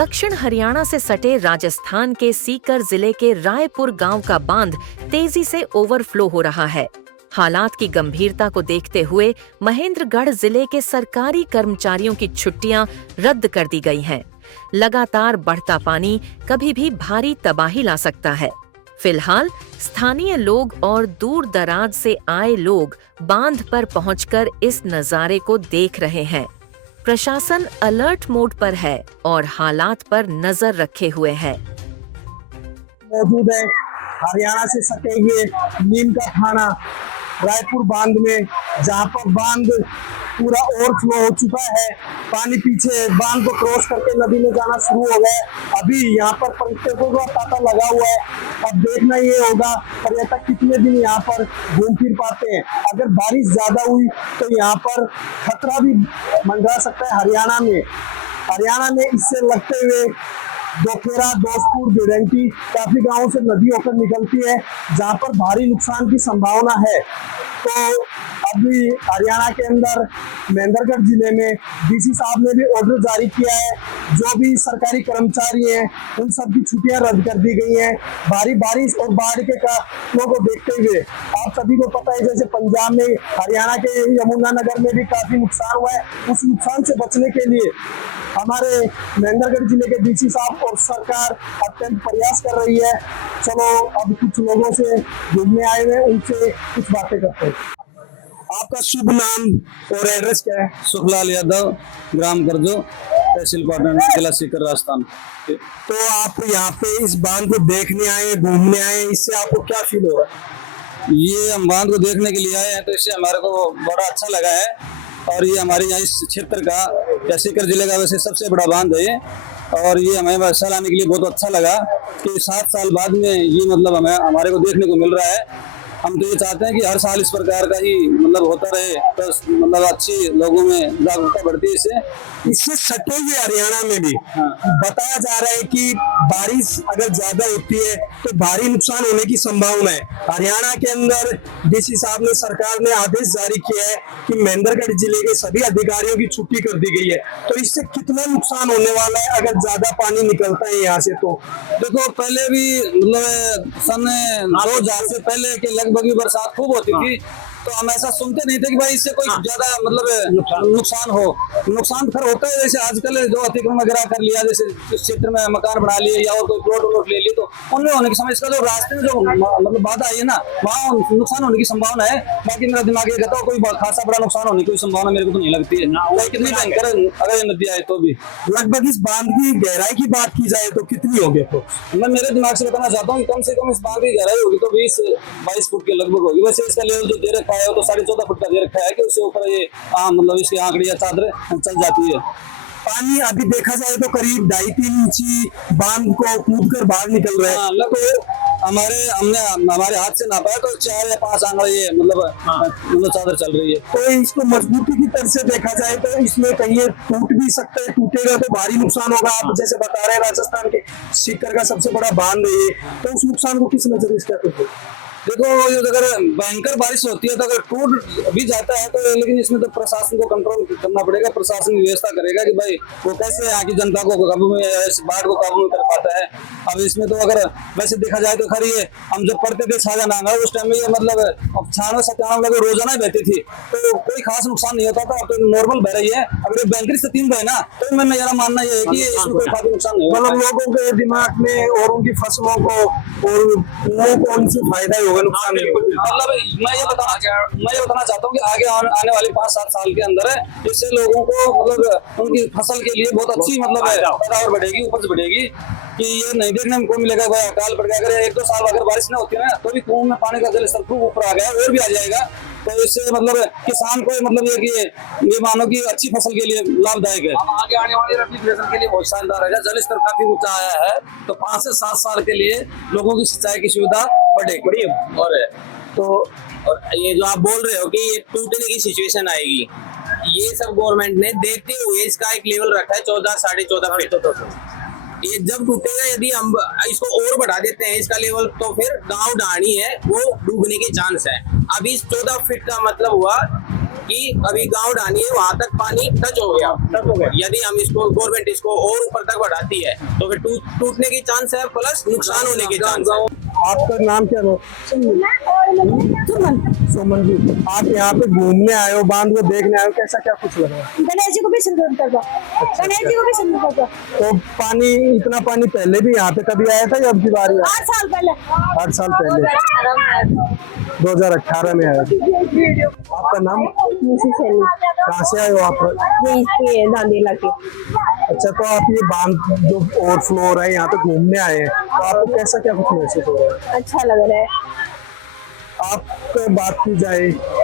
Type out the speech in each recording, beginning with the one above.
दक्षिण हरियाणा से सटे राजस्थान के सीकर जिले के रायपुर गांव का बांध तेजी से ओवरफ्लो हो रहा है। हालात की गंभीरता को देखते हुए महेंद्रगढ़ जिले के सरकारी कर्मचारियों की छुट्टियां रद्द कर दी गई हैं। लगातार बढ़ता पानी कभी भी भारी तबाही ला सकता है। फिलहाल स्थानीय लोग और दूर दराज से आए लोग बांध पर पहुंचकर इस नजारे को देख रहे हैं। प्रशासन अलर्ट मोड पर है और हालात पर नजर रखे हुए है। मौजूद है हरियाणा से सटे हुए नीम का थाना रायपुर बांध में, जहां पर बांध पूरा ओवरफ्लो हो चुका है। पानी पीछे बांध को क्रॉस करके नदी में जाना शुरू हो गया है। अभी यहाँ पर पर्यटकों का तांता लगा हुआ है। अब देखना ये होगा पर्यटक कितने दिन यहाँ पर घूम फिर पाते हैं। अगर बारिश ज्यादा हुई तो यहाँ पर खतरा भी मंडरा सकता है हरियाणा में इससे लगते हुए दोखेरा, दोस्तपुर, बिरंकी काफी गांवों से नदी होकर निकलती है, जहां पर भारी नुकसान की संभावना है। तो अभी हरियाणा के अंदर महेंद्रगढ़ जिले में डीसी साहब ने भी ऑर्डर जारी किया है। जो भी सरकारी कर्मचारी हैं उन सब की छुट्टियां रद्द कर दी गई हैं। भारी बारिश और बाढ़ के कारणों को देखते हुए आप सभी को पता है, जैसे पंजाब में, हरियाणा के यमुनानगर में भी काफी नुकसान हुआ है। उस नुकसान से बचने के लिए हमारे महेंद्रगढ़ जिले के डीसी साहब और सरकार अत्यंत प्रयास कर रही है। चलो अब कुछ लोगों से जुड़ने आए हुए, उनसे कुछ बातें करते हैं। आपका शुभ नाम और एड्रेस क्या है? सुखलाल यादव, ग्राम करजो, तहसील पाटन, जिला सीकर, राजस्थान। तो आप यहाँ पे इस बांध को देखने आए, घूमने आए, इससे आपको क्या फील हो रहा है? ये हम बांध को देखने के लिए आए हैं, तो इससे हमारे को बड़ा अच्छा लगा है। और ये हमारे यहाँ इस क्षेत्र का या सीकर जिले का वैसे सबसे बड़ा बांध है ये। और ये हमें सलाह के लिए बहुत अच्छा लगा कि 7 साल बाद में ये मतलब हमें हमारे को देखने को मिल रहा है। हम तो ये चाहते हैं कि हर साल इस प्रकार का ही मतलब होता रहे, तो मतलब अच्छी लोगों में जागरूकता बढ़ती है। इससे सटे हुए हरियाणा में भी बताया जा रहा है कि बारिश अगर ज्यादा होती है तो भारी नुकसान होने की संभावना है। हरियाणा के अंदर डीसी साहब ने, सरकार ने आदेश जारी किया है कि महेंद्रगढ़ जिले के सभी अधिकारियों की छुट्टी कर दी गई है। तो इससे कितना नुकसान होने वाला है अगर ज्यादा पानी निकलता है यहाँ से? तो देखो, पहले भी मतलब सन 2000 से पहले के लगभग बरसात खूब होती थी, तो हम ऐसा सुनते नहीं थे कि भाई इससे कोई ज्यादा मतलब नुकसान हो। नुकसान फिर होता है, जैसे आजकल जो अतिक्रमण वगैरह कर लिया, जैसे इस क्षेत्र में मकान बना लिए या और कोई प्लॉट ले लिए, तो उनमें होने की समय, इसका जो रास्ते में जो मतलब बाधा आई है ना, वहाँ नुकसान होने की संभावना है। बाकी मेरा दिमाग ये कहता है कोई खासा बड़ा नुकसान होने की कोई संभावना मेरे को तो नहीं लगती है। कितनी भयंकर अगर ये नदी आए तो भी। लगभग इस बांध की गहराई की बात की जाए तो कितनी होगी? तो मैं मेरे दिमाग से बताना चाहता हूँ कि कम से कम इस बांध की गहराई होगी तो 20-22 फुट के लगभग होगी। वैसे इसका लेवल जो दे रखा है वो तो 14.5 फुट का दे रखा है कि उससे ऊपर ये मतलब इसकी आंकड़ी या चादर चल जाती है। पानी अभी देखा जाए तो करीब 2.5-3 इंची बांध को कूद कर बाहर निकल रहा है। तो हमारे हाथ से नापा है तो 4 या 5 आंकड़े ये मतलब चादर चल रही है। तो इसको मजबूती की तरह से देखा जाए तो इसमें कहीं टूट भी सकता है, टूटेगा तो भारी नुकसान होगा। आप जैसे बता रहे हैं राजस्थान के सीकर का सबसे बड़ा बांध है ये, तो उस नुकसान को किस नजरिए से क्या करते हैं? देखो, अगर भयंकर बारिश होती है तो अगर टूट भी जाता है तो, लेकिन इसमें तो प्रशासन को कंट्रोल करना पड़ेगा। प्रशासन व्यवस्था करेगा कि भाई वो कैसे यहाँ की जनता को काबू में, इस बाढ़ को काबू में कर पाता है। अब इसमें तो अगर वैसे देखा जाए तो खरी है, हम जब पढ़ते थे छाजानांगा उस टाइम में ये मतलब 96-97 लगे रोजाना बहती थी, तो कोई खास नुकसान नहीं होता था। अब तो नॉर्मल बह रही है। अगर भयंकर स्थिति में बहे ना तो मेरा मानना ये है कि इसमें कोई खास नुकसान नहीं होगा। मतलब लोगों के दिमाग में और उनकी फसलों को और कुओं को उनसे फायदा ही होगा, नुकसान नहीं होगा। मतलब मैं ये बताना चाहता हूँ कि आगे आने वाले 5-7 साल के अंदर है, इससे लोगों को मतलब उनकी फसल के लिए बहुत अच्छी मतलब पैदावार बढ़ेगी, उपज बढ़ेगी। कि ये नहीं देखने में को मिलेगा भाई अकाल पड़ गया। अगर 1-2 साल अगर बारिश ना होती है ना तो भी कुओं में पानी का जल स्तर खूब ऊपर आ गया और भी आ जाएगा। तो इससे मतलब किसान को मतलब ये मानो कि अच्छी फसल के लिए लाभदायक है। आगे आने वाली रबी फसल के लिए बहुत शानदार है। जल स्तर काफी ऊंचा आया है, तो 5 से 7 साल के लिए लोगों की सिंचाई की सुविधा बढ़ेगी। और ये जो आप बोल रहे हो कि ये टूटने की सिचुएशन आएगी, ये सब गवर्नमेंट ने देखते हुए इसका एक लेवल रखा है 14-14.5 फीट। ये जब टूटेगा, यदि हम इसको और बढ़ा देते हैं इसका लेवल, तो फिर गांव ढाणी है वो डूबने के चांस है। अभी 14 फीट का मतलब हुआ कि अभी गांव ढानी है वहां तक पानी टच हो गया। यदि हम इसको गवर्नमेंट इसको और ऊपर तक बढ़ाती है तो फिर टूटने की चांस है प्लस नुकसान होने के चांस है। आपका नाम क्या है? सुमन जी, आप यहाँ पे घूमने आए हो, बांध को देखने आए हो, कैसा क्या कुछ लगा? गणेश जी को भी संतोष कर दो, गणेश जी को भी संतोष कर दो। तो पानी, इतना पानी पहले भी यहाँ पे कभी आया था या अब की बारी है? 8 साल पहले, 8 साल पहले 2018 में आया था। आपका नाम? कहाँ से आए हो आप? दांदेला के। अच्छा, तो आप ये बांध जो ओवरफ्लो हो रहा है यहाँ पे घूमने आए हैं, तो आपको कैसा क्या कुछ महसूस हो रहा है? अच्छा लग रहा है। आपको बात की जाए,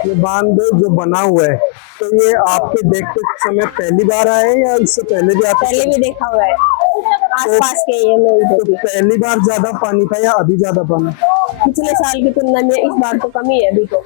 ये बांध जो बना हुआ है, तो ये आपके देखते समय पहली बार आए या इससे पहले भी आप? पहले भी देखा हुआ है, आसपास के ये लोग। तो पहली बार ज्यादा पानी था या अभी ज्यादा पानी? पिछले साल की तुलना में इस बार तो कमी है अभी तो।